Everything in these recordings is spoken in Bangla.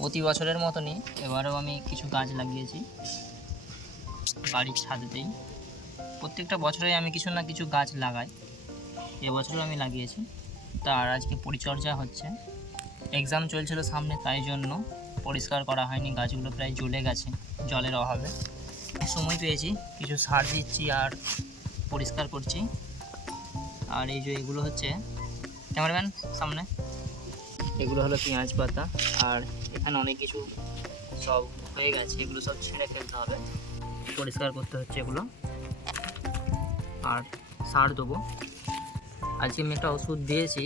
প্রতি বছরের মতনই এবারেও আমি কিছু গাছ লাগিয়েছি বাড়ির ছাদেতেই। প্রত্যেকটা বছরেই আমি কিছু না কিছু গাছ লাগাই, এবছরও আমি লাগিয়েছি। তার আজকে পরিচর্যা হচ্ছে, এক্সাম চলছিল সামনে, তাই জন্য পরিষ্কার করা হয়নি, গাছগুলো প্রায় জ্বলে গেছে জলের অভাবে। সময় পেয়েছি, কিছু সার দিচ্ছি আর পরিষ্কার করছি। আর এই যে এগুলো হচ্ছে, ক্যামেরাম্যান সামনে, এগুলো হলো পেঁয়াজ পাতা। আর এখানে অনেক কিছু সব হয়ে গেছে, এগুলো সব ছেড়ে ফেলতে হবে, পরিষ্কার করতে হচ্ছে এগুলো। আর সার দেবো। আজকে আমি একটা ওষুধ দিয়েছি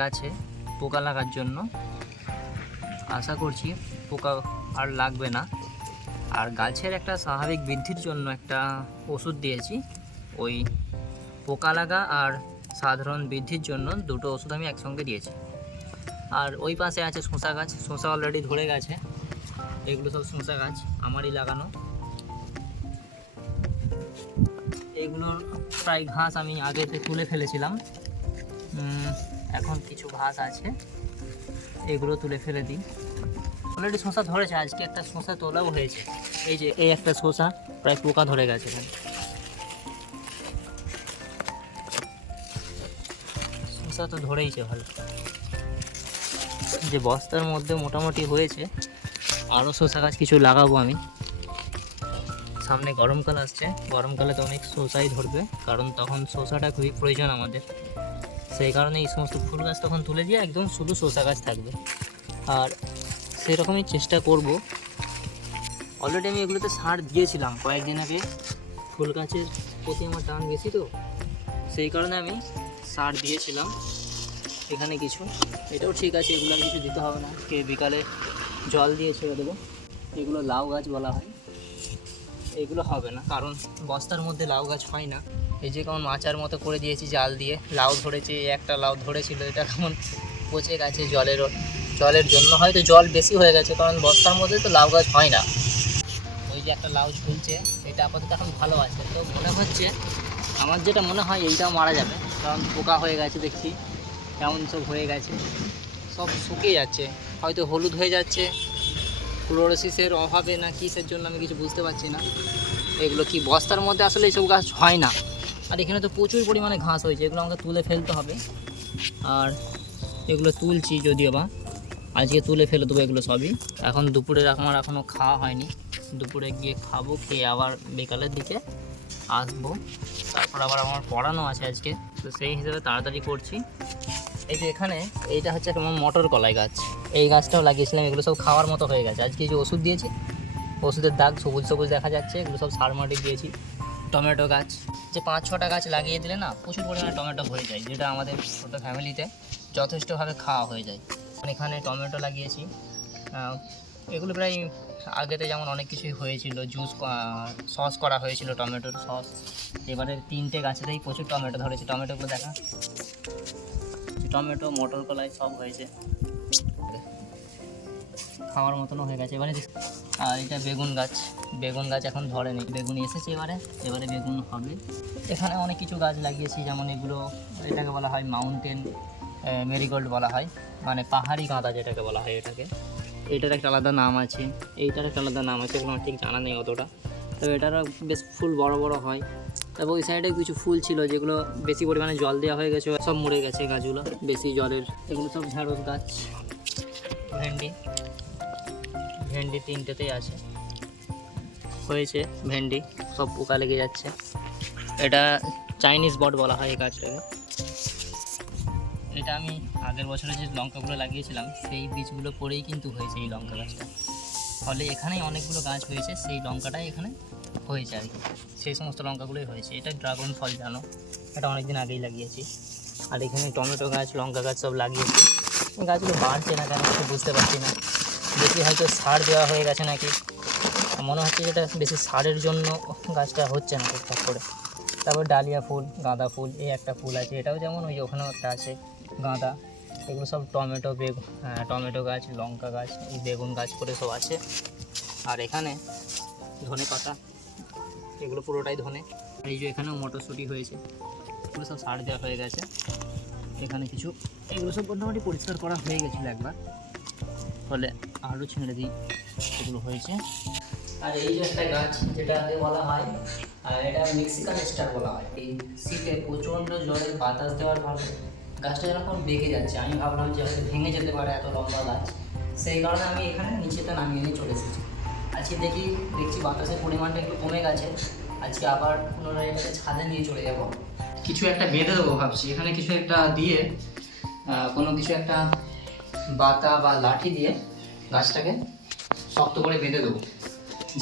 গাছে পোকা লাগার জন্য, আশা করছি পোকা আর লাগবে না। আর গাছের একটা স্বাভাবিক বৃদ্ধির জন্য একটা ওষুধ দিয়েছি, ওই পোকা লাগা আর সাধারণ বৃদ্ধির জন্য দুটো ওষুধ আমি একসঙ্গে দিয়েছি। আর ওই পাশে আছে শসা গাছ, শসা অলরেডি ধরে গেছে, এগুলো সব শসা গাছ আমারই লাগানো। এগুলোর প্রায় ঘাস আমি আগেতে তুলে ফেলেছিলাম, এখন কিছু ঘাস আছে, এগুলো তুলে ফেলে দিই। অলরেডি শসা ধরেছে, আজকে একটা শসা তোলাও হয়েছে। এই যে এই একটা শসা প্রায় পোকা ধরে গেছে এখানে, শসা তো ধরেইছে ভালো। যে বস্তার মধ্যে মোটামুটি হয়েছে, আরও শসা গাছ কিছু লাগাবো আমি। সামনে গরমকাল আসছে, গরমকালে তো অনেক শসাই ধরবে, কারণ তখন শসাটা খুবই প্রয়োজন আমাদের। সেই কারণে এই সমস্ত ফুল গাছ তখন তুলে দিয়ে একদম শুধু শসা গাছ থাকবে। আর সেরকমই চেষ্টা করব। অলরেডি আমি এগুলোতে সার দিয়েছিলাম কয়েকদিন আগে, ফুল গাছের প্রতি আমার টান বেশি তো, সেই কারণে আমি সার দিয়েছিলাম এখানে কিছু। এটাও ঠিক আছে, এগুলো আর কিছু দিতে হবে না, বিকালে জল দিয়ে ছেড়ে দেবো। এগুলো লাউ গাছ বলা হয়, এগুলো হবে না কারণ বস্তার মধ্যে লাউ গাছ হয় না। এই যে কেমন মাচার মতো করে দিয়েছি জাল দিয়ে, লাউ ধরেছে, একটা লাউ ধরেছিল, এটা কেমন পচে গেছে জলের জন্য, হয়তো জল বেশি হয়ে গেছে, কারণ বস্তার মধ্যে তো লাউ গাছ হয় না। ওই যে একটা লাউ ঝুলছে, এটা আপাতত এখন ভালো আছে। তো মনে হচ্ছে, আমার যেটা মনে হয় এইটাও মারা যাবে, কারণ পোকা হয়ে গেছে দেখছি, কেমন সব হয়ে গেছে, সব শুকিয়ে যাচ্ছে, হয়তো হলুদ হয়ে যাচ্ছে, ক্লোরোসিসের অভাবে না কিসের জন্য আমি কিছু বুঝতে পারছি না। এগুলো কি বস্তার মধ্যে আসলে এইসব গাছ হয় না। আর এখানে তো প্রচুর পরিমাণে ঘাস হয়েছে, এগুলো আমাকে তুলে ফেলতে হবে। আর এগুলো তুলছি যদিও বা, আজকে তুলে ফেলে দেবো এগুলো সবই। এখন দুপুরের আমার এখনও খাওয়া হয়নি, দুপুরে গিয়ে খাবো, খেয়ে আবার বিকালের দিকে আসবো। তারপর আবার আমার পড়ানো আছে আজকে, তো সেই হিসেবে তাড়াতাড়ি করছি। এই যে এখানে এইটা হচ্ছে আমার মটর কলাই গাছ, এই গাছটাও লাগিয়েছিলাম, এগুলো সব খাওয়ার মতো হয়ে গেছে। আজকে যে ওষুধ দিয়েছি, ওষুধের দাগ সবুজ সবুজ দেখা যাচ্ছে, এগুলো সব সার মাটি দিয়েছি। টমেটো গাছ, যে 5-6টা গাছ লাগিয়ে দিলে না প্রচুর পরিমাণে টমেটো হয়ে যায়, যেটা আমাদের ছোটো ফ্যামিলিতে যথেষ্টভাবে খাওয়া হয়ে যায়। এখানে টমেটো লাগিয়েছি, এগুলো প্রায় আগেতে যেমন অনেক কিছুই হয়েছিল, জুস সস করা হয়েছিল, টমেটোর সস। এবারে 3টে গাছেতেই প্রচুর টমেটো ধরেছে, টমেটোগুলো দেখা, টমেটো মটর কলাই সব হয়েছে, খাওয়ার মতনও হয়ে গেছে এবারে। আর এটা বেগুন গাছ এখন ধরেনি, বেগুন এসেছে এবারে বেগুন হবে। এখানে অনেক কিছু গাছ লাগিয়েছি, যেমন এগুলো, এটাকে বলা হয় মাউন্টেন মেরিগোল্ড বলা হয়, মানে পাহাড়ি গাঁদা যেটাকে বলা হয়। এটার একটা আলাদা নাম আছে, এইটার একটা আলাদা নাম আছে, এগুলো আমার ঠিক জানা নেই অতটা। তবে এটারও বেশ ফুল বড় বড় হয়। তবে ওই সাইডে কিছু ফুল ছিল যেগুলো বেশি পরিমাণে জল দেওয়া হয়ে গেছে, সব মরে গেছে গাছগুলো বেশি জলের। এগুলো সব ঢেঁড়স গাছ, ভেন্ডি 3টেতেই আছে, হয়েছে ভেন্ডি, সব পোকা লেগে যাচ্ছে। এটা চাইনিজ বট বলা হয় এই গাছটাকে। এটা আমি আগের বছরে যে লঙ্কাগুলো লাগিয়েছিলাম সেই বীজগুলো পরেই কিন্তু হয়েছে এই লঙ্কা গাছটা, ফলে এখানেই অনেকগুলো গাছ হয়েছে, সেই লঙ্কাটাই এখানে হয়েছে আর কি, সেই সমস্ত লঙ্কাগুলোই হয়েছে। এটা ড্রাগন ফল জানো, এটা অনেক দিন আগেই লাগিয়েছি। আর এখানে টমেটো গাছ, লঙ্কা গাছ সব লাগিয়েছি। গাছগুলো বাড়ছে না কেন কিছু বুঝতে পারছি না, বেশি হয়তো সার দেওয়া হয়ে গেছে নাকি, মনে হচ্ছে যেটা বেশি সারের জন্য গাছটা হচ্ছে না ঠিকঠাক করে। তারপর ডালিয়া ফুল, গাঁদা ফুল, এই একটা ফুল আছে, এটাও যেমন ওই ওখানেও একটা আছে গাঁদা। এগুলো সব টমেটো গাছ, লঙ্কা গাছ, এই বেগুন গাছ করে সব আছে। আর এখানে ধনে পাতা, এগুলো পুরোটাই ধনে। এই যে এখানেও মটরশুঁটি হয়েছে, এগুলো সব সার দেওয়া হয়ে গেছে। এখানে কিছু, এগুলো সব মোটামুটি পরিষ্কার করা হয়ে গেছিলো একবার। ফলে আরও ছেড়ে দিই, এগুলো হয়েছে। আর এই যে একটা গাছ যেটাকে বলা হয়, আর এটা মেক্সিকান স্টার বলা হয়। এই শীতে প্রচণ্ড জোরে বাতাস দেওয়ার ফলে গাছটা যখন বেঁকে যাচ্ছে, আমি ভাবলাম যে হয়তো ভেঙে যেতে পারে এত লম্বা গাছ, সেই কারণে আমি এখানে নিচেতে নামিয়ে নিয়ে চলে এসেছি। আজকে দেখছি বাতাসের পরিমাণটা একটু কমে গেছে, আজকে আবার পুনরায় এটাকে ছাদে নিয়ে চলে যাব। কিছু একটা বেঁধে দেবো ভাবছি, এখানে কিছু একটা দিয়ে কোনো কিছু একটা বাতা বা লাঠি দিয়ে গাছটাকে শক্ত করে বেঁধে দেবো,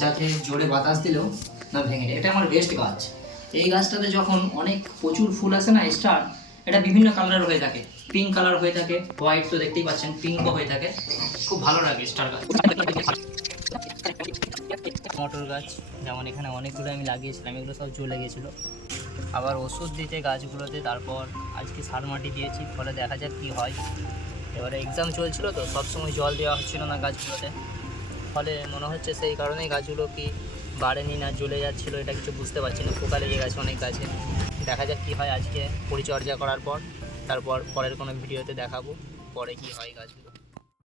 যাতে জোরে বাতাস দিলেও না ভেঙে যায়। এটা আমার বেস্ট গাছ। এই গাছটাতে যখন প্রচুর ফুল আসে না স্টার, এটা বিভিন্ন কালারের হয়ে থাকে, পিঙ্ক কালার হয়ে থাকে, হোয়াইট তো দেখতেই পাচ্ছেন, পিঙ্কও হয়ে থাকে, খুব ভালো লাগে স্টার গাছ। মটর গাছ যেমন এখানে অনেকগুলো আমি লাগিয়েছিলাম, এগুলো সব জ্বলে গেছিলো। আবার ওষুধ দিতে গাছগুলোতে, তারপর আজকে সার মাটি দিয়েছি, ফলে দেখা যাক কী হয়। এবারে এক্সাম চলছিল তো, সবসময় জল দেওয়া হচ্ছিল না গাছগুলোতে, ফলে মনে হচ্ছে সেই কারণেই গাছগুলো কি বাড়েনি না জ্বলে যাচ্ছিলো, এটা কিছু বুঝতে পারছি না। পোকা লেগে গেছে অনেক গাছে। দেখা যাক কী হয় আজকে পরিচর্যা করার পর, তারপর পরের কোনো ভিডিওতে দেখাবো পরে কী হয় গাছগুলো।